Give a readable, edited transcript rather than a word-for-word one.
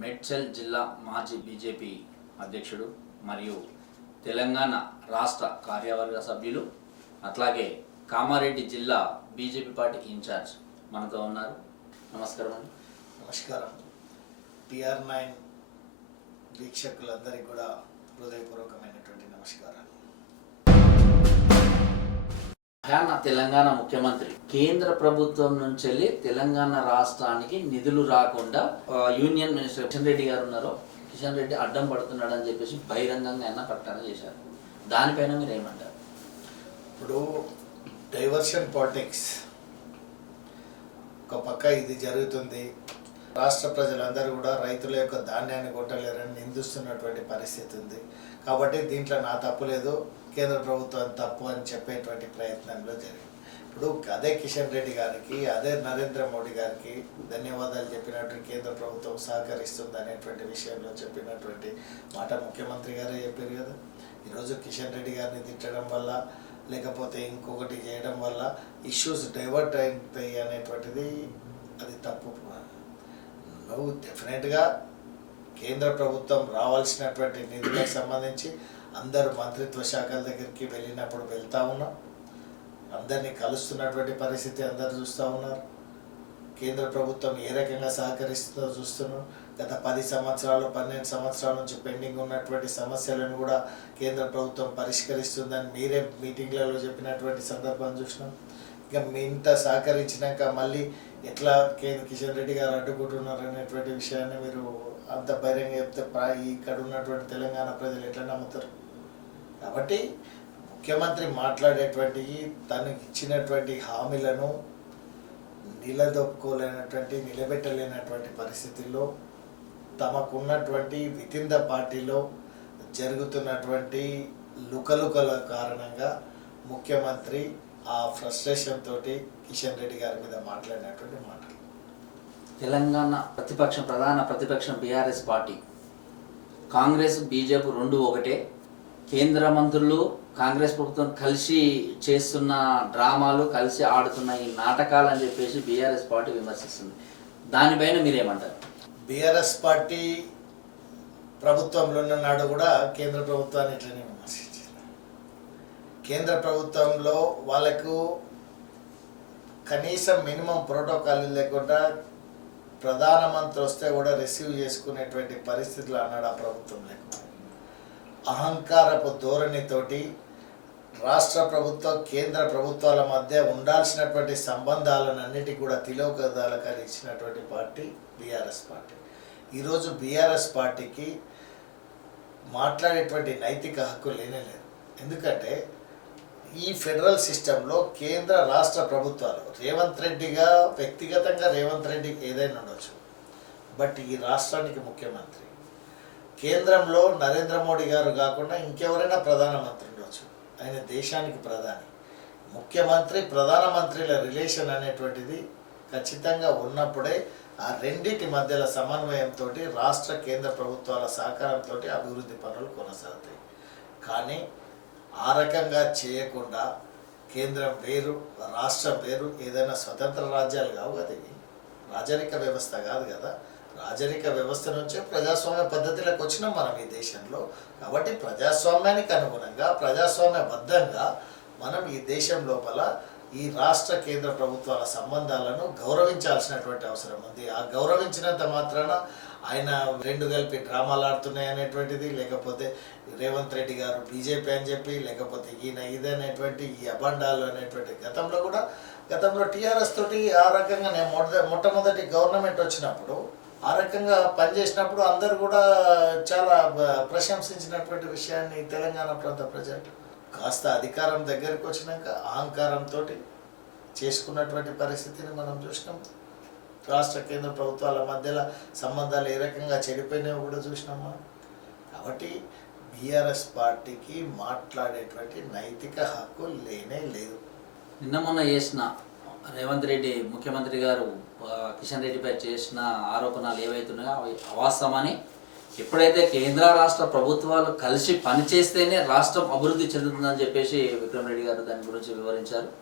మేడ్చల్ జిల్లా మాజీ బీజేపీ అధ్యక్షుడు మరియు తెలంగాణ రాష్ట్ర కార్యవర్గ సభ్యులు అట్లాగే కామారెడ్డి జిల్లా బీజేపీ పార్టీ ఇన్ఛార్జ్ మనతో ఉన్నారు. నమస్కారం అండి. నమస్కారం. PR9 వీక్షకులందరికీ కూడా హృదయపూర్వకమైనటువంటి నమస్కారాలు. తెలంగాణ ముఖ్యమంత్రి కేంద్ర ప్రభుత్వం నుంచి వెళ్ళి తెలంగాణ రాష్ట్రానికి నిధులు రాకుండా యూనియన్ మినిస్టర్ కిషన్ రెడ్డి గారు ఉన్నారు, కిషన్ రెడ్డి అడ్డం పడుతున్నాడు అని చెప్పేసి బహిరంగంగా ఆయన ప్రకటన చేశారు. దానిపైన మీరు ఏమంటారు? ఇప్పుడు డైవర్షన్ పాలిటిక్స్ ఒక పక్క ఇది జరుగుతుంది. రాష్ట్ర ప్రజలందరూ కూడా రైతుల యొక్క ధాన్యాన్ని కొట్టలేరని నిందిస్తున్నటువంటి పరిస్థితి ఉంది. కాబట్టి దీంట్లో నా తప్పు లేదు, కేంద్ర ప్రభుత్వం తప్పు అని చెప్పేటువంటి ప్రయత్నంలో జరిగింది. ఇప్పుడు అదే కిషన్ రెడ్డి గారికి, అదే నరేంద్ర మోడీ గారికి ధన్యవాదాలు చెప్పినట్టు కేంద్ర ప్రభుత్వం సహకరిస్తుంది అనేటువంటి విషయంలో చెప్పినటువంటి మాట ముఖ్యమంత్రి గారే చెప్పారు కదా. ఈరోజు కిషన్ రెడ్డి గారిని తిట్టడం వల్ల లేకపోతే ఇంకొకటి చేయడం వల్ల ఇష్యూస్ డైవర్ట్ అవుతాయి అనేటువంటిది అది తప్పు. నువ్వు డెఫినెట్గా కేంద్ర ప్రభుత్వం రావాల్సినటువంటి నిధులకు సంబంధించి అందరూ మంత్రిత్వ శాఖల దగ్గరికి వెళ్ళినప్పుడు వెళ్తూ ఉన్నాం, అందరినీ కలుస్తున్నటువంటి పరిస్థితి అందరు చూస్తూ ఉన్నారు. కేంద్ర ప్రభుత్వం ఏ రకంగా సహకరిస్తుందో చూస్తున్నాం. గత 10 సంవత్సరాలు 12 సంవత్సరాల నుంచి పెండింగ్ ఉన్నటువంటి సమస్యలను కూడా కేంద్ర ప్రభుత్వం పరిష్కరిస్తుందని మీరే మీటింగ్లలో చెప్పినటువంటి సందర్భం చూసినాం. ఇక మీ ఇంత సహకరించినాక మళ్ళీ ఎట్లా కిషన్ రెడ్డి గారు అడ్డుకుంటున్నారు అనేటువంటి విషయాన్ని మీరు అంత బహిరంగ చెప్తే ఇక్కడ ఉన్నటువంటి తెలంగాణ ప్రజలు ఎట్లా నమ్ముతారు? కాబట్టి ముఖ్యమంత్రి మాట్లాడేటువంటి తనకి ఇచ్చినటువంటి హామీలను నిలబెట్టలేనటువంటి పరిస్థితుల్లో తమకున్నటువంటి వితిన్ ద పార్టీలో జరుగుతున్నటువంటి లుకలుకల కారణంగా ముఖ్యమంత్రి ఆ ఫ్రస్ట్రేషన్ తోటి కిషన్ రెడ్డి గారి మీద మాట్లాడినటువంటి మాటలు. తెలంగాణ ప్రధాన ప్రతిపక్షం బీఆర్ఎస్ పార్టీ, కాంగ్రెస్ బీజేపీ రెండు ఒకటే, కేంద్ర మంత్రులు కాంగ్రెస్ ప్రభుత్వం కలిసి చేస్తున్న డ్రామాలు, కలిసి ఆడుతున్న ఈ నాటకాలు అని చెప్పేసి బీఆర్ఎస్ పార్టీ విమర్శిస్తుంది. దానిపైన మీరేమంటారు? బీఆర్ఎస్ పార్టీ ప్రభుత్వంలో ఉన్న నాడు కూడా కేంద్ర ప్రభుత్వాన్ని ఇట్లనే విమర్శించింది. కేంద్ర ప్రభుత్వంలో వాళ్ళకు కనీసం మినిమం ప్రోటోకాల్ లేకుండా ప్రధానమంత్రి వస్తే కూడా రిసీవ్ చేసుకునేటువంటి పరిస్థితులు అన్నాడు ఆ ప్రభుత్వం లేకుండా. అహంకారపు ధోరణితోటి రాష్ట్ర ప్రభుత్వం కేంద్ర ప్రభుత్వాల మధ్య ఉండాల్సినటువంటి సంబంధాలన్నిటికీ కూడా తిలోకదాలకాలు ఇచ్చినటువంటి పార్టీ బీఆర్ఎస్ పార్టీ. ఈరోజు బీఆర్ఎస్ పార్టీకి మాట్లాడేటువంటి నైతిక హక్కు లేనేలేదు. ఎందుకంటే ఈ ఫెడరల్ సిస్టంలో కేంద్ర రాష్ట్ర ప్రభుత్వాలు వ్యక్తిగతంగా రేవంత్ రెడ్డికి ఏదైనా ఉండొచ్చు, బట్ ఈ రాష్ట్రానికి ముఖ్యమంత్రి, కేంద్రంలో నరేంద్ర మోడీ గారు కాకుండా ఇంకెవరైనా ప్రధానమంత్రి ఉండొచ్చు, ఆయన దేశానికి ప్రధాని. ముఖ్యమంత్రి ప్రధానమంత్రిల రిలేషన్ అనేటువంటిది ఖచ్చితంగా ఉన్నప్పుడే ఆ రెండింటి మధ్యల సమన్వయంతో రాష్ట్ర కేంద్ర ప్రభుత్వాల సహకారంతో అభివృద్ధి పనులు కొనసాగుతాయి. కానీ ఆ రకంగా చేయకుండా కేంద్రం వేరు రాష్ట్రం వేరు, ఏదైనా స్వతంత్ర రాజ్యాలు కావు కదా, ఇవి రాజరిక వ్యవస్థ కాదు కదా. రాజరిక వ్యవస్థ నుంచే ప్రజాస్వామ్య పద్ధతిలోకి వచ్చినాం మనం ఈ దేశంలో. కాబట్టి ప్రజాస్వామ్యానికి అనుగుణంగా ప్రజాస్వామ్యబద్ధంగా మనం ఈ దేశం లోపల ఈ రాష్ట్ర కేంద్ర ప్రభుత్వాల సంబంధాలను గౌరవించాల్సినటువంటి అవసరం ఉంది. ఆ గౌరవించినంత మాత్రాన ఆయన రెండు కలిపి డ్రామాలు ఆడుతున్నాయి అనేటువంటిది, లేకపోతే రేవంత్ రెడ్డి గారు బీజేపీ అని చెప్పి, లేకపోతే ఈయన ఇదనేటువంటి ఈ అబండాలు అనేటువంటి గతంలో టీఆర్ఎస్ తోటి ఆ రకంగా మొట్టమొదటి గవర్నమెంట్ వచ్చినప్పుడు ఆ రకంగా పనిచేసినప్పుడు అందరూ కూడా చాలా ప్రశంసించినటువంటి విషయాన్ని తెలంగాణ ప్రాంత ప్రజలు కాస్త అధికారం దగ్గరికి వచ్చినాక అహంకారంతో చేసుకున్నటువంటి పరిస్థితిని మనం చూసినాం. రాష్ట్ర కేంద్ర ప్రభుత్వాల మధ్యలో సంబంధాలు ఏ రకంగా చెడిపోయినాయో కూడా చూసినాం మనం. కాబట్టి బీఆర్ఎస్ పార్టీకి మాట్లాడేటువంటి నైతిక హక్కు లేనే లేదు. నిన్న మొన్న చేసిన రేవంత్ రెడ్డి ముఖ్యమంత్రి గారు కిషన్ రెడ్డిపై చేసిన ఆరోపణలు ఏవైతున్నాయో అవి అవాస్తవమని, ఎప్పుడైతే కేంద్ర రాష్ట్ర ప్రభుత్వాలు కలిసి పనిచేస్తేనే రాష్ట్రం అభివృద్ధి చెందుతుందని చెప్పేసి విక్రమ్ రెడ్డి గారు దాని గురించి వివరించారు.